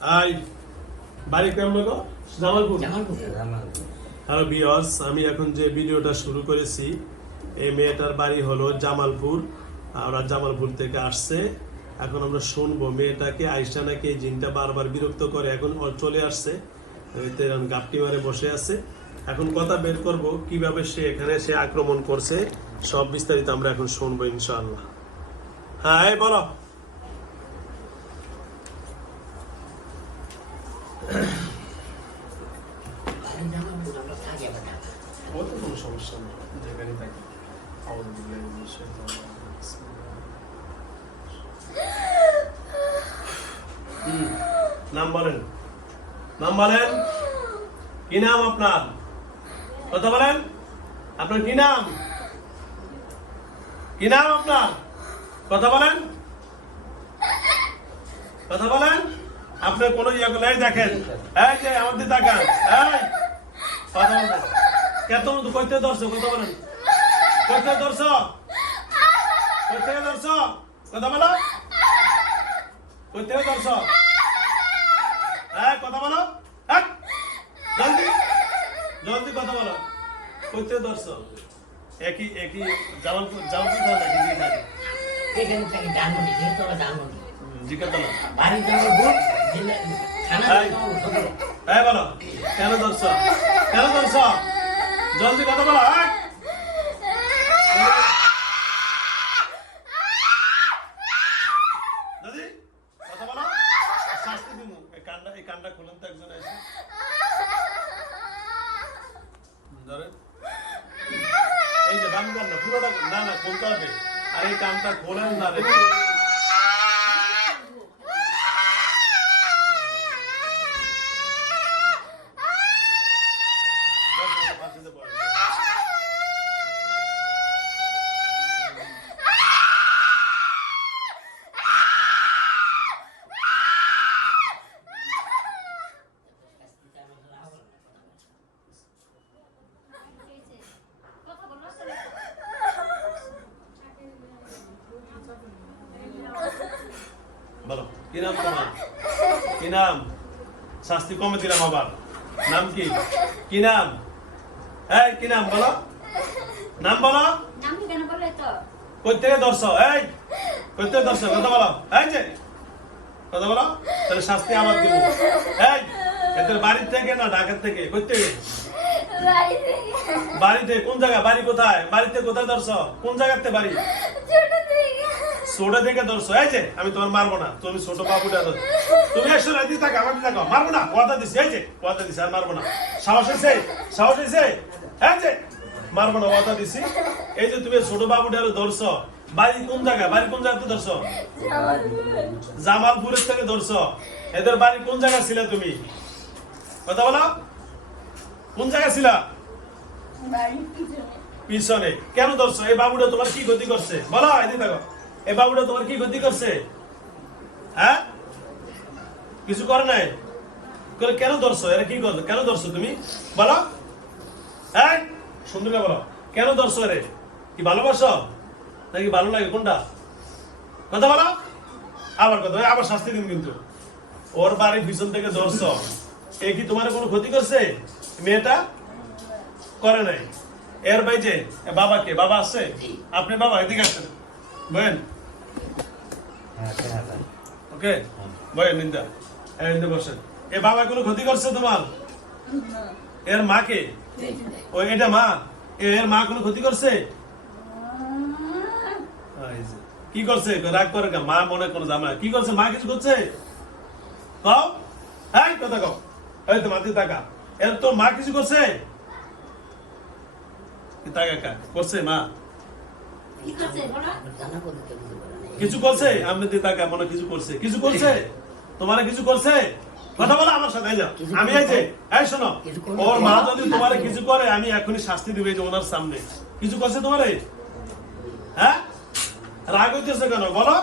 I বাড়ি কেমন গো Jamalpur. Jamalpur. Hello বিয়স আমি এখন যে ভিডিওটা শুরু করেছি এই মেয়েটার বাড়ি হলো জামালপুর। ওরা জামালপুর থেকে আসছে। এখন আমরা শুনব মেয়েটাকে। আইসা নাকি এই জিনটা বারবার বিরক্ত করে এখন চলে আসছে। গাপটি মারে বসে আছে। এখন কথা বের করব কীভাবে সে এখানে সে আক্রমণ করছে সব বিস্তারিত আমরা এখন শুনব ইনশাল্লাহ হ্যাঁ বলো। বলেন বলেন কি নাম আপনার? কথা বলেন? আপনার কি নাম? কি নাম আপনার? কথা বলেন? কথা বলেন? আপনার কোনো ইয়ে দেখেন। এই যে আমাদের তাকান। কথা বলবেন কত কইতে দর্শ কথা বলেন। কইতে দর্শ কইতে দর্শ কথা বলো। কইতে দর্শ হ্যাঁ কথা বলো। হ্যাঁ। জলদি। জলদি কথা বলো। কইতে দর্শ একই একই জামালপুর জামালপুর থানা নাকি দিয়ে থাকে এখানে থাকি ধানমন্ডি, নিচতলা ধানমন্ডি। জিজ্ঞাসা না বাড়ি জামালপুর, জেলা- থানা। হ্যাঁ বলো। কেন দর্শ কেন দর্শ জলদি কথা বলো হ্যাঁ? দাদি কথা বলো। শাস্তি দিমু এই কান্ডা এই কান্ডা খুলুন তো একজন এসে। ধরেন। এই যে বাম কান্না পুরোটা না না, খুলতে হবে। আর এই কানটা খোলেন না ফাঁসিতে পড়ে। বলো। কি নাম তোমার? কি নাম? শাস্তি কমে দিলাম আবার। নাম কি? কি নাম? এই কি নাম বলো? নাম বলো। কই থেকে দর্শ এই কই থেকে দর্শ কথা বলো। এই যে কথা বলো তাহলে শাস্তি আমার দিব। এই এদের বাড়ি থেকে না ঢাকা থেকে? কই থেকে। বাড়িতে কোন জায়গা বাড়ি কোথায়? বাড়িতে কোথায় দর্শ কোন জায়গাতে বাড়ি? ছোট থেকে ধরছো এই যে আমি তোমার মারবো না তুমি ছোট বাবুটা ধর। তুমি একশো রাজি থাকো আমার থাকো মারবো না কথা দিছি এই যে কথা দিছি আর মারবো না। সাহস হয়েছে সাহস হয়েছে এই যে মারবো না কথা দিছি। এই যে তুমি ছোট বাবুটা ধরছো বাড়ি কোন জায়গা বাড়ি কোন জায়গাতে ধরছো? জামালপুরের থেকে ধরছো। এদের বাড়ি কোন জায়গা ছিল তুমি? কথা বলো। কোন জায়গা ছিলা? পিছনে। কেন ধরছো? এই বাবুটা তোমার কি ক্ষতি করছে? বলো এদিকে দেখো এই বাবুটা তোমার কি ক্ষতি করছে? হ্যাঁ? কিছু করে নাই? কেন ধরছো? এরা কি করছ কেন ধরছো তুমি? বলো। হ্যাঁ? সুন্দর বলো। কেন ধরছো এরে? কি ভালোবাসো? নাকি ভালো লাগে? কোনটা? কথা বলো। আবার কথা আবার শাস্তি দিন কিন্তু। ওর বাড়ির পিছন থেকে ধরছো। এ কি তোমার কোনো ক্ষতি করছে? মেয়েটা করে নাই। এর এ বাবাকে বাবা আছে? আপনি বাবা এদিকে আসেন। বলেন। ওকে বলেন নিন্দা। এই নিন্দা বসেন এ বাবা কোনো ক্ষতি করছে তোমার? এর মাকে ওই এটা মা। এর মা কোনো ক্ষতি করছে? কি করছে? রাগ করে মা মনে করে জামা কি করছে? মা কিছু করছে? কও? হ্যাঁ কথা কও। এই তো মাতি টাকা। এর তোর মা কিছু করছে? কি টাকা কা করছে মা? কি করছে? কিছু করছে? আমি টাকা মনে কিছু করছে। কিছু করছে? তোমারে কিছু করছে? কথা বলো আমার সাথে যাও। আমি এই যে এই শোনো ওর মা যদি তোমারে কিছু করে আমি এখনই শাস্তি দিবে যে ওনার সামনে। কিছু করছে তোমারে? হ্যাঁ? রাগ হইতেছে কেন? বলো।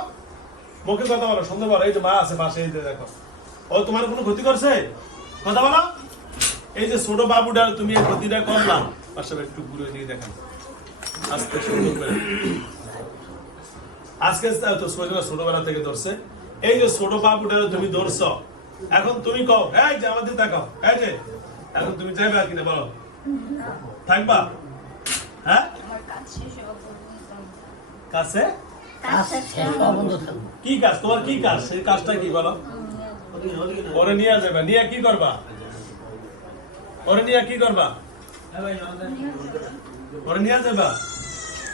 মুখে কথা বলো সুন্দর বলো এই যে মা আছে পাশে এই যে দেখো। ও তোমার কোনো ক্ষতি করছে? কথা বলো। এই যে ছোট বাবুটার তুমি এই ক্ষতিটা করলাম পাশে একটু ঘুরে দিয়ে দেখেন। আজকে সুন্দর করে। আজকে তো ছোট- ছোটবেলা থেকে ধরছে। এই যে ছোট বাবুটার তুমি ধরছ, এখন তুমি কও, এই যে আমাদের দেখাও এই যে, এখন তুমি যাইবা কিনা বলো? থাকবা? হ্যাঁ? কাছে? কি কাজ? তোমার কি কাজ? সেই কাজটা কি বলো? ওরে নিয়ে যাবে। নিয়ে কি করবা? ওরে নিয়ে কি করবা? ওরে নিয়ে যাবা?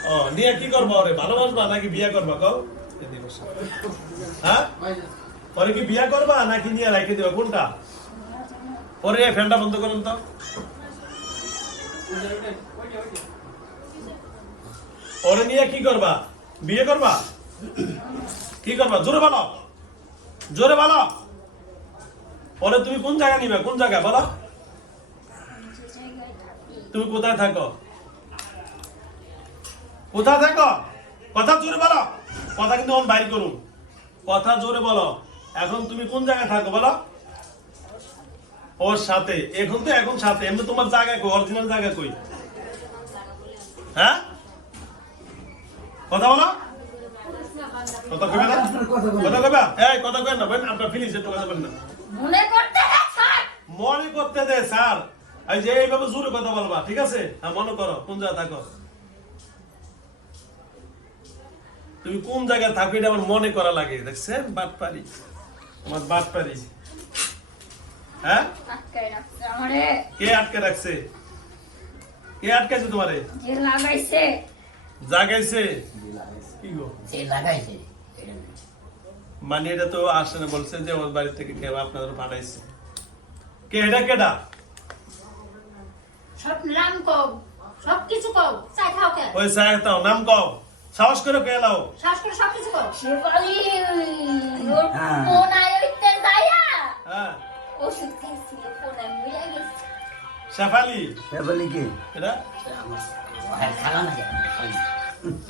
নিয়ে কি করবা ওরে? ভালোবাসবা নাকি বিয়ে করবা? কও। হ্যাঁ? ওরে কি বিয়ে করবা নাকি নিয়ে রেখে দেবা? কোনটা? এই ফ্যানটা বন্ধ করুন তো। ওরে নিয়ে কি করবা? বিয়ে করবা? কি করবা? জোরে বলো। জোরে বলো। পরে তুমি কোন জায়গা নিবে? কোন জায়গা? বলো। তুমি কোথায় থাকো? কোথায় থাকো কথা জোরে বলো। কথা কিন্তু আমি বাইর করুন। কথা জোরে বলো। এখন তুমি কোন জায়গায় থাকো বলো? ওর সাথে। এখন তো এখন সাথে। এমনি তোমার জায়গা কই? অরিজিনাল জায়গা কই? হ্যাঁ? কথা বলো। কথা কইবে না? কথা কইবা? এই কথা কইবেন না। বলেন আপনার ফিলিংস একটু কথা বলেন না। মনে করতে দে স্যার মনে করতে দে স্যার এই যে এইভাবে জোরে কথা বলবা ঠিক আছে? হ্যাঁ মনে করো। কোন জায়গায় থাকো? তুমি কোন জায়গায় থাকো এটা আমার মনে করা লাগে দেখছেন? বাট পারি আমার বাট পারি হ্যাঁ আমারে। কে আটকে রাখছে? কে আটকাইছে তোমারে? লাগাইছে। জাগাইছে? কি গো? লাগাইছে মানে এটা তো আসে না বলছে যে ওর বাড়ি থেকে কেউ আপনাদের পাঠাইছে। কে এটা কেডা? সব নাম কও সব কিছু কও চাই খাও কে? ওই তাও নাম কও। সাহস করে কে লাও শ্বাস করে সব কিছু কও শেফালি ওর হ্যাঁ। ফোন আয় ওইতে যাইয়া হ্যাঁ ওষুধ খাইছিল ফোনে মরে গেছে। শেফালি। ব্যাপারে কি? এটা? আমার খালা না যায়,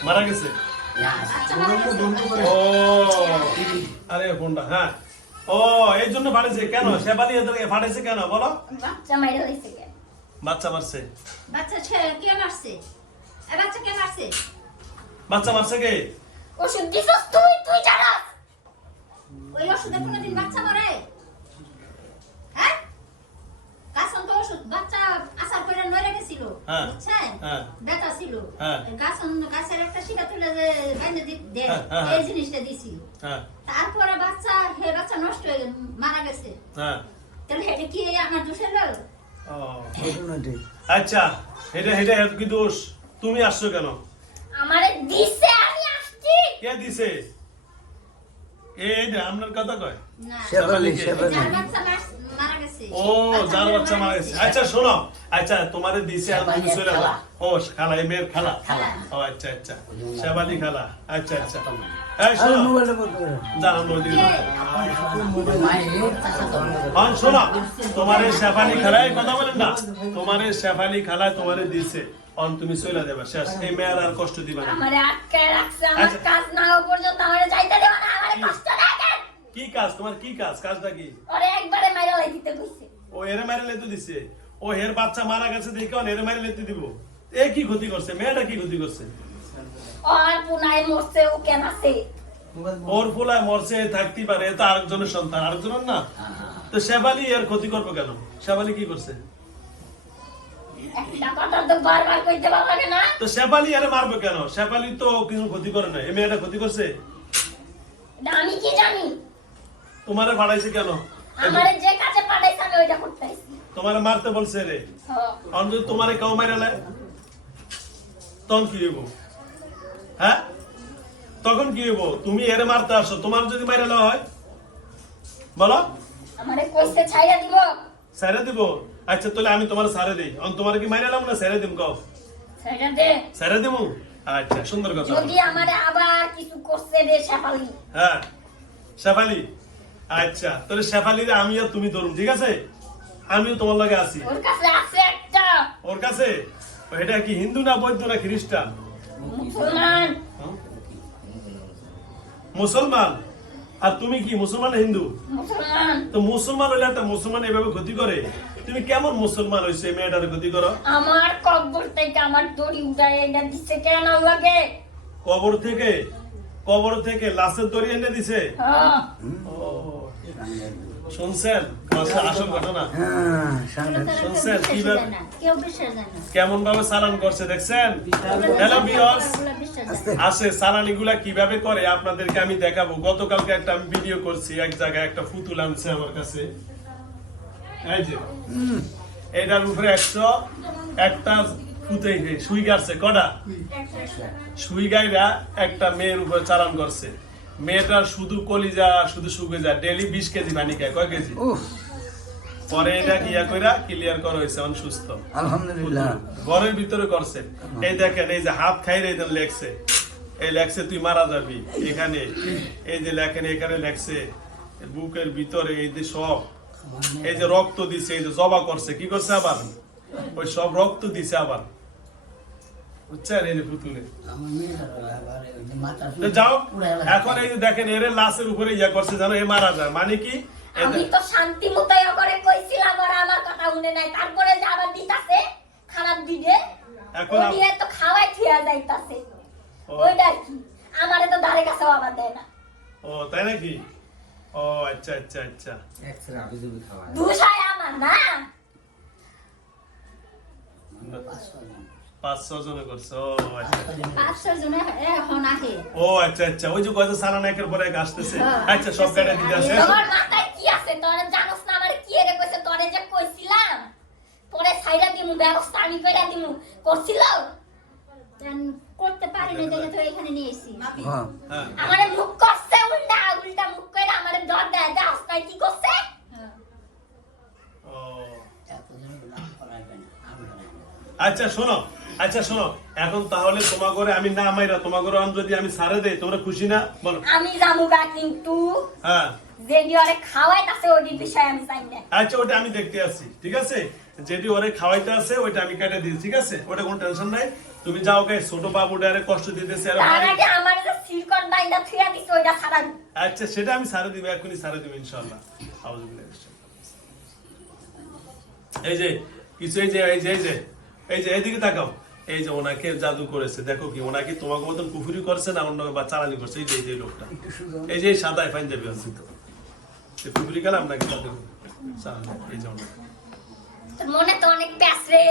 মারা গেছে? না, আচ্ছা ও আরে ফোনটা হ্যাঁ। ও এই জন্য ফাটাইছে কেন? শেফালি এদেরকে ফাটাইছে কেন? বলো। বাচ্চা মাইরা হইছে বাচ্চা মারছে। বাচ্চা কে মারছে? বাচ্চা কে মারছে? বাচ্চা মারছে কে? ওষুধ দিছস তুই তুই জানাস। ওই ওষুধে কোনোদিন বাচ্চা মরে? হ্যাঁ? গাছন তো ওষুধ বাচ্চা আসার পরে নড়ে গেছিল হ্যাঁ, বুঝছেন? হ্যাঁ। ব্যথা ছিল। হ্যাঁ। গাছন গাছের একটা শিকা তুলে যে বাইন্ধে দি- দে এই। জিনিসটা দিছি। হ্যাঁ। তারপরে বাচ্চা হে বাচ্চা নষ্ট হয়ে গেল, মারা গেছে। হ্যাঁ। তাহলে হেডে কি আমার দোষের লোক আচ্ছা এটা এটা কি দোষ। তুমি আসছো কেন? আমারে দিছে আমি আসছি। কে দিছে? এই যে আপনার কথা কয়। শেফালি শেফালি। ও যার বাচ্চা মারা গেছে। আচ্ছা শোনো। আচ্ছা তোমারে দিছে আর তুমি চলে যাও। ও খালা এই মেয়ের খালা। খালা। ও আচ্ছা আচ্ছা। শেফালি খালা। আচ্ছা আচ্ছা। এই শোনো। শোনো। তোমার শেফালি খালায় কথা বলেন না। তোমার শেফালি খালায় তোমারে দিছে। অন তুমি চলে যাবে শেষ। এই মেয়ের আর কষ্ট দিবা না। আমারে আটকায় রাখছে আমার আচ্ছা। কাজ না হওয়া পর্যন্ত আমারে যাইতে দেব না আমারে কষ্ট কি কাজ? তোমার কি কাজ? কাজটা কি? ওরে একবারে মাইরা লাই দিতে কইছে ও এরে দিছে। ও হের বাচ্চা মারা গেছে দেখে ও এরে দিব। এ কি ক্ষতি করছে? মেয়েটা কি ক্ষতি করছে? আর পুনায় মরছে ও কেন আছে? ওর মরছে থাকতেই পারে তো আরেকজনের সন্তান আরেকজনের না? তো শেফালি এর ক্ষতি করব কেন? শেফালি কি করছে? তো শেফালি এর মারবে কেন? শেফালি তো কিছু ক্ষতি করে না এ মেয়েটা ক্ষতি করছে? আমি কি জানি? তোমারে কেন? আমারে যে কাজে পাঠাইছে আমি ওইটা করতে আইছি তোমারে মারতে বলছে রে। হ্যাঁ। তোমারে কেউ তখন কি হইব? হ্যাঁ? তখন কি হইব? তুমি এরে মারতে আসো। তোমার যদি মারে লওয়া হয় বলো। আমারে কইতে ছাইরা দিব। সারে দিব? আচ্ছা তাহলে আমি তোমার সারে দিই। অন তোমার কি মাইরে লাম না সারে দিম কও। ছাইরা দে। সারে দিব আচ্ছা সুন্দর কথা। যদি আমারে আবার কিছু করছে রে শেফালি। হ্যাঁ শেফালি। আচ্ছা তাহলে শেফালিরে আমি আর তুমি ধরুন ঠিক আছে? আমিও তোমার লগে আছি। ওর কাছে আছে একটা। ওর কাছে? এটা কি হিন্দু না বৌদ্ধ না খ্রিস্টান? মুসলমান। মুসলমান? আর তুমি কি মুসলমান হিন্দু? মুসলমান। তো মুসলমান হলে একটা মুসলমান এভাবে ক্ষতি করে। তুমি কেমন মুসলমান হয়েছে মেয়েটার ক্ষতি করো? আমার কব্বর থেকে আমার দড়ি উঠায় এটা দিচ্ছে কেন লাগে কবর থেকে? কবর থেকে লাশের দড়ি এনে দিছে? হ্যাঁ। শুনছেন? আসল ঘটনা। শুনছেন? কিভাবে-। কেমন ভাবে চালান করছে দেখছেন? হ্যালো বিয়স এগুলো বিশ্বাস যায় না। আছে চালানি গুলা কীভাবে করে? আপনাদেরকে আমি দেখাবো। গতকালকে একটা আমি ভিডিও করছি এক জায়গায় একটা ফুতুল আনছে আমার কাছে। এই যে। এটার উপরে একশো একটা ফুতে সুই গাছে কটা? সুই গাইরা একটা মেয়ের উপরে চালান করছে। মেয়েটার শুধু কলিজা শুধু শুকে যায় ডেলি বিশ কেজি পানি খায় কয় কেজি? পরে এটা ইয়া কইরা ক্লিয়ার করা হয়েছে অন সুস্থ। আলহামদুলিল্লাহ। ঘরের ভিতরে করছে। এই দেখেন এই যে হাত খাই রে লেখছে। এই লেখছে তুই মারা যাবি। এখানে এই যে লেখেন এখানে লেখছে বুকের ভিতরে এই যে সব এই যে রক্ত দিছে এই যে জবা করছে কি করছে আবার? ওই সব রক্ত দিছে আবার। বুঝছেন এই যে পুতুলে? আমার মেয়েটার আবার ওই যে মাথা তো যাও এখন এই যে দেখেন এর লাশের উপরে ইয়া করছে জানো এ মারা যায়। মানে কি? আমি তো শান্তি মতোই করে কইছিলাম আর আমার কথা শুনে নাই। তারপরে যে আবার দিতাছে খারাপ এখন তো খাওয়াই থিয়া যাইতাছে। ওইটা কি। আমারে তো ধারে কাছে আবার দেয় না। ও তাই নাকি? ও আচ্ছা আচ্ছা আচ্ছা। দুষায় আমার না? পাঁচশো জন। করছে ও আচ্ছা ও আচ্ছা আচ্ছা ওই যে কয়তো সালান একের পরে এক আসতেছে। হ্যাঁ, আচ্ছা সব কাটা দিতে আসে। তোমার মাথায় কি আছে? তোরে জানোস না আমার কি এরে কইছে? তোরে যে কইছিলাম তোরে ছাইরা দিমু ব্যবস্থা আমি কইরা দিমু। করছিল? তেন করতে পারি না দেখে তো এখানে নিয়ে এসেছি হ্যাঁ। হ্যাঁ। আমারে মুখ করছে উল্টা উল্টা মুখ কইরা আমারে ডর দেয় দাও তাই কি করছে? হ্যাঁ। আচ্ছা শোনো আচ্ছা শোনো এখন তাহলে তোমার ঘরে আমি না মাইরা তোমার ঘরে আমি যদি আমি সারে দেই তোমরা খুশি না? বলো। আমি জামুগা কিন্তু হ্যাঁ। যেদি ওরে ওই বিষয় আমি চাই না। আচ্ছা ওটা আমি দেখতে আসছি ঠিক আছে? যেটি ওরে খাওয়াইতে আছে ওইটা আমি কেটে দিই ঠিক আছে? ওটা কোনো টেনশন নাই। তুমি যাও গে ছোট বাবুটারে কষ্ট দিতেছে আর তার বাড়ি- আগে আমার যে সিলকট বাইন্দা থুয়া দিছে ওইটা ছাড়া আচ্ছা সেটা আমি সারে দিব এখনই সারে দিব ইনশাআল্লাহ। আউযুবিল্লাহি এই যে কিছু এই যে এই যে এই যে এই যে এইদিকে তাকাও। এই যে ওনাকে জাদু করেছে দেখো কি ওনাকে তোমাকে মতন কুফুরি করছে না অন্য বা চালানি করছে এই যে এই যে লোকটা। এই যে এই সাদায় ফাইন যাবে আছে তো। সে কুফুরি গেলাম নাকি জাদু চালানি এই যে মনে তো অনেক প্যাস রে।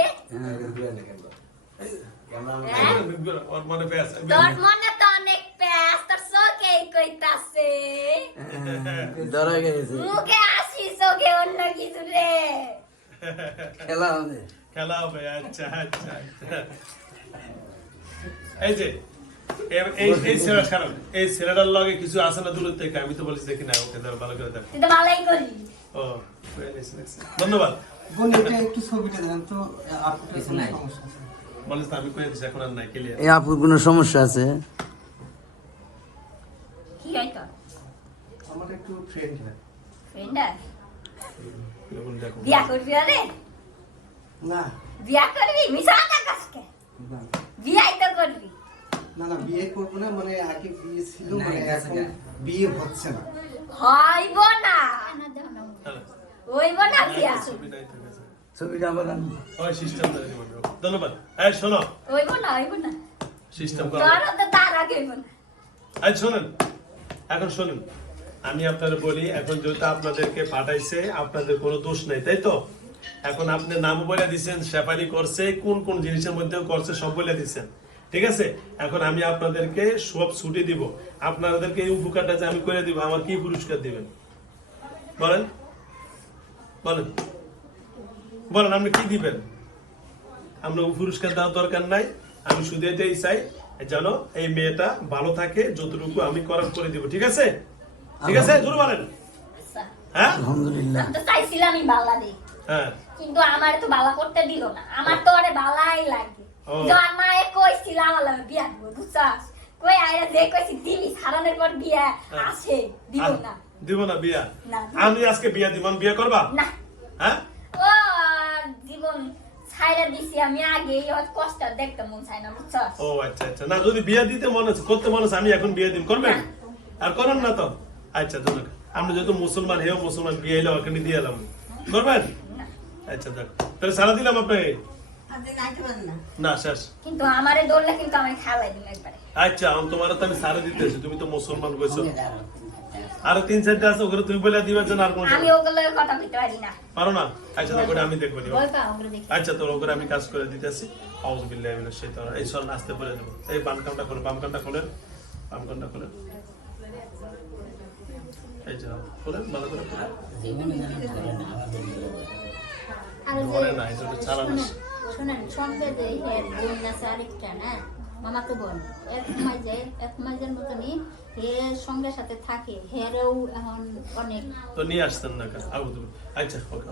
খেলা হবে খেলা হবে আচ্ছা আচ্ছা এই যে এই এই ছেলেটা খারাপ এই ছেলেটার লগে কিছু আছে না দূরের থেকে আমি তো বলিস দেখি না ওকে ধর ভালো করে দেখো ভালোই করলি ও। ধন্যবাদ একটু ছবিটা দেন তো আপনার কিছু কোনো নাই। সমস্যা এই আপুর কোনো সমস্যা আছে? কি তোর আমার একটু ফ্রেন্ড ফ্রেন্ডার দেখো। বিয়া করবি রে না। বিয়া করবি? মিশা কাজকে না। বিয়াই তো করবি। না না বিয়ে করব না মানে আগে বিয়ে ছিল মানে এখন বিয়ে হচ্ছে না। হইব না। না দেখো না। হইব না বিয়া। ছবি নাই তো গেছে। ছবিটা আবার ওই সিস্টেম ধরে জীবন ধন্যবাদ। হ্যাঁ শোনো। হইব না হইব না। সিস্টেম করো তার আগে হইব না। আজ শোনেন এখন শুনুন। আমি আপনাদের বলি এখন যেহেতু আপনাদেরকে পাঠাইছে আপনাদের কোনো দোষ নাই তাই তো? এখন আপনি নাম বলে দিচ্ছেন সেপারি করছে কোন কোন জিনিসের মধ্যে করছে সব বলে দিচ্ছেন ঠিক আছে? এখন আমি আপনাদেরকে সব ছুটি দিব। আপনাদেরকে এই উপকারটা যে আমি করে দিব আমার কি পুরস্কার দিবেন? বলেন। বলেন। বলেন আপনি কি দিবেন? আমরা পুরস্কার দেওয়ার দরকার নাই। আমি শুধু এটাই চাই যেন এই মেয়েটা ভালো থাকে যতটুকু আমি করার করে দিব। ঠিক আছে? ঠিক আছে? জোর বলেন আচ্ছা। হ্যাঁ? আলহামদুলিল্লাহ। আমি তো চাইছিলাম বালা দিই হ্যাঁ। কিন্তু আমার তো বালা করতে দিল না। আমার তো ওরে বালাই লাগে। বিয়া দিব বুঝছাস? কই আইরা যে কইছি দিবি পর বিয়া হ্যাঁ। আসে দিব না। দিব না বিয়া? আমি আজকে বিয়া দিব বিয়া করবা? না। হ্যাঁ? আর ছাইরা দিছি আমি আগে কষ্ট দেখতে মন চাই না বুঝছস ও আচ্ছা আচ্ছা না যদি বিয়া দিতে মনে হচ্ছে করতে মনে হচ্ছে আমি এখন বিয়া দিন করবেন আর করেন না তো আচ্ছা আপনি যেহেতু মুসলমান হেও মুসলমান বিয়ে ওখানে দিয়ে এলাম করবেন আচ্ছা দেখ তাহলে সারা দিলাম আপনাকে না শেষ কিন্তু আমারে দৌড়লে কিন্তু আমি খেলাই দিম একবারে আচ্ছা আমি তোমার তো আমি সারা দিতেছি তুমি তো মুসলমান কইছো। আরও তিন চারটা আছে ওগুলো তুমি বলে দিবার জন্য আর কোনো আমি ওগুলোর কথা বলতে পারি না। পারো না? আচ্ছা তো করে আমি দেখব নি। আচ্ছা তো ওগুলো আমি কাজ করে দিতেছি। আউজ বিল্লাহ মিনাশ শাইতানির এই সর নাস্তে বলে দেবো। এই বাম কামটা খোলেন বাম কামটা খোলেন। বাম কামটা খোলেন। এই যে খোলেন ভালো করে খোলেন। না। আর যে- মনে এটা চালানো শোনেন, সঙ্গে যে হের বোন আছে আরেকটা না? মামাতো বোন এক মাঝে এক মাঝের মতনই হে সঙ্গে সাথে থাকে হেরেও এখন অনেক তো নিয়ে আসতেন না কেন আউজ আচ্ছা ওকে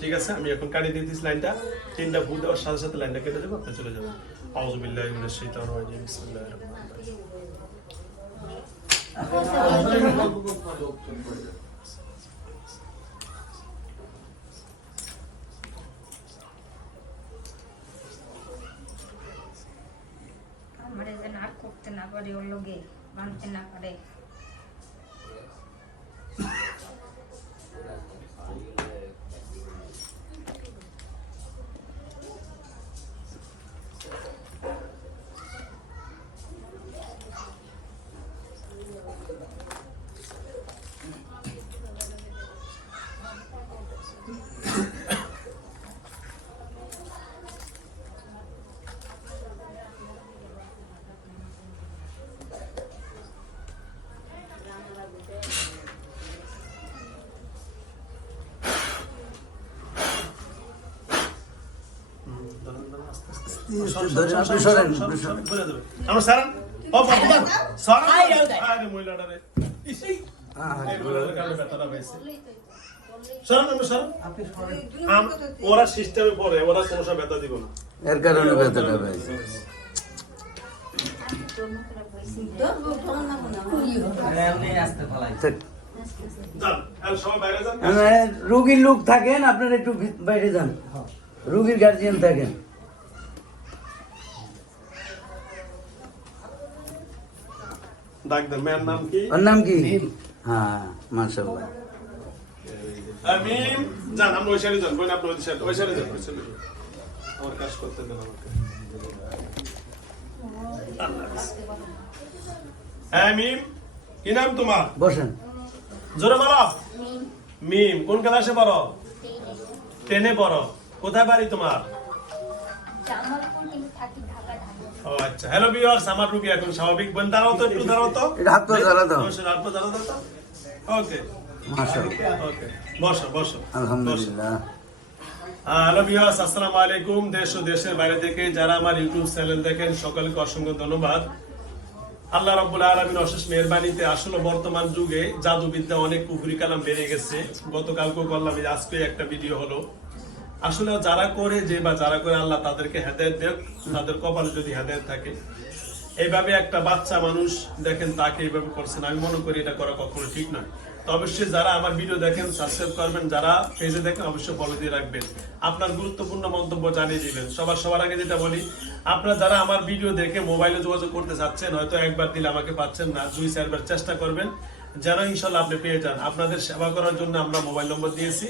ঠিক আছে আমি এখন কাটি দিয়ে দিস লাইনটা তিনটা ভুল দেওয়ার সাথে সাথে লাইনটা কেটে দেবো আপনি চলে যাবেন আউজ বিল্লাহ মিনাশ শাইতানির রাজিম বিসমিল্লাহির রহমানির রহিম আমার যেন আর করতে না পারে আমরা সারান? ও বাবা সারান আরে মহিলাটা রে। ওরা সিস্টেমে পড়ে ওরা কোনো সময় ব্যথা দিব না। এর কারণে ব্যথাটা পাইছে রুগীর লোক থাকেন আপনারা একটু ভি- বাইরে যান। রুগীর গার্জিয়ান থাকেন। ডাক দেন মেয়ের নাম কি ওর নাম কি হ্যাঁ মাশাল্লাহ মিম যান আমরা ওই সাইডে যান বোন আপনি ওই সাইডে ওই সাইডে যান ওই সাইডে আমার কাজ করতে দেন আমাকে। আল্লাহ হাফেজ। মিম। কি নাম তোমার? বসেন। জোরে বলো। মিম। কোন ক্লাসে পড়ো? টেনে পড়ো। কোথায় বাড়ি তোমার? জামালপুর কিন্তু থাকি ঢাকা ঢাকা ও আচ্ছা। হ্যালো ভিউয়ার্স আমার রুগী এখন স্বাভাবিক। বোন দাঁড়াও তো একটু দাঁড়াও তো। হাত পা দাও। হাত পা দাঁড়াও তো। ওকে মাশাল্লাহ ওকে বসো বসো। আলহামদুলিল্লাহ। হ্যালো ভিউয়ার্স আসসালামু আলাইকুম। দেশ ও দেশের বাইরে থেকে যারা আমার ইউটিউব চ্যানেল দেখেন সকলকে অসংখ্য ধন্যবাদ। আল্লাহ রাব্বুল আলামিন অশেষ মেহেরবানিতে আসলে বর্তমান যুগে জাদুবিদ্যা অনেক পুকুরি কালাম বেড়ে গেছে। গতকালকেও করলাম আজকে একটা ভিডিও হলো। আসলে যারা করে যে বা যারা করে আল্লাহ তাদেরকে হেদায়ত দেখ তাদের কপালে যদি হেদায়ত থাকে। এইভাবে একটা বাচ্চা মানুষ দেখেন, তাকে এইভাবে করছেন, আমি মনে করি এটা করা কখনো ঠিক না। তো অবশ্যই যারা আমার ভিডিও দেখেন সাবস্ক্রাইব করবেন, যারা পেজে দেখেন, অবশ্যই ফলো দিয়ে রাখবেন। আপনার গুরুত্বপূর্ণ মন্তব্য জানিয়ে দিবেন। সবার সবার আগে যেটা বলি, আপনারা যারা আমার ভিডিও দেখে মোবাইলে যোগাযোগ করতে চাচ্ছেন, হয়তো একবার দিলে আমাকে পাচ্ছেন না, দুই চারবার চেষ্টা করবেন, যেন ইনশাল্লাহ আপনি পেয়ে যান। আপনাদের সেবা করার জন্য আমরা মোবাইল নম্বর দিয়েছি।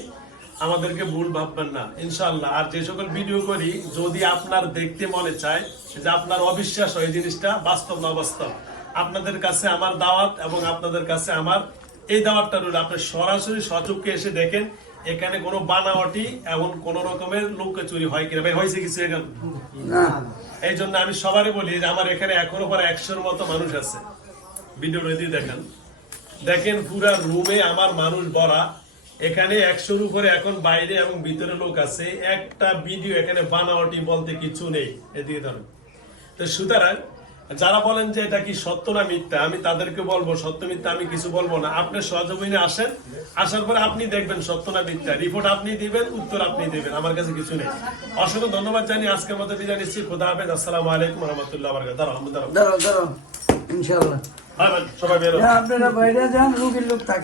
আমাদেরকে ভুল ভাববেন না ইনশাল্লাহ আর যে সকল ভিডিও করি যদি আপনার দেখতে মনে চায় যে আপনার অবিশ্বাস হয় জিনিসটা বাস্তব না অবাস্তব আপনাদের কাছে আমার দাওয়াত এবং আপনাদের কাছে আমার এই দাওয়াতটা রইল। আপনি সরাসরি সচক্ষে এসে দেখেন এখানে কোনো বানাওয়াটি এমন কোন রকমের লোককে চুরি হয় কিনা। ভাই হয়েছে কিছু এখানে? এই জন্য আমি সবারই বলি যে আমার এখানে এখনও পর একশোর মতো মানুষ আছে। ভিডিও রেডি দেখেন। দেখেন পুরা রুমে আমার মানুষ ভরা। এখানে একশোর উপরে এখন বাইরে এবং ভিতরে লোক আছে। একটা ভিডিও এখানে বানাওয়াটি বলতে কিছু নেই। এদিকে ধরুন। তো সুতরাং যারা বলেন যে এটা কি সত্য না মিথ্যা আমি তাদেরকে বলব সত্য মিথ্যা আমি কিছু বলব না। আপনি সহযোগিনী আসেন। আসার পরে আপনি দেখবেন সত্য না মিথ্যা। রিপোর্ট আপনি দিবেন উত্তর আপনি দিবেন। আমার কাছে কিছু নেই। অসংখ্য ধন্যবাদ জানি। আজকের মতো বিদায় নিচ্ছি। খুদা হাফেজ। আসসালামু আলাইকুম রহমতুল্লাহ বারকাত দাঁড়াও দাঁড়াও। দাঁড়াও ইনশাল্লাহ হয় সবাই বেরো আপনারা বাইরে যান রুগীর লোক থাকে।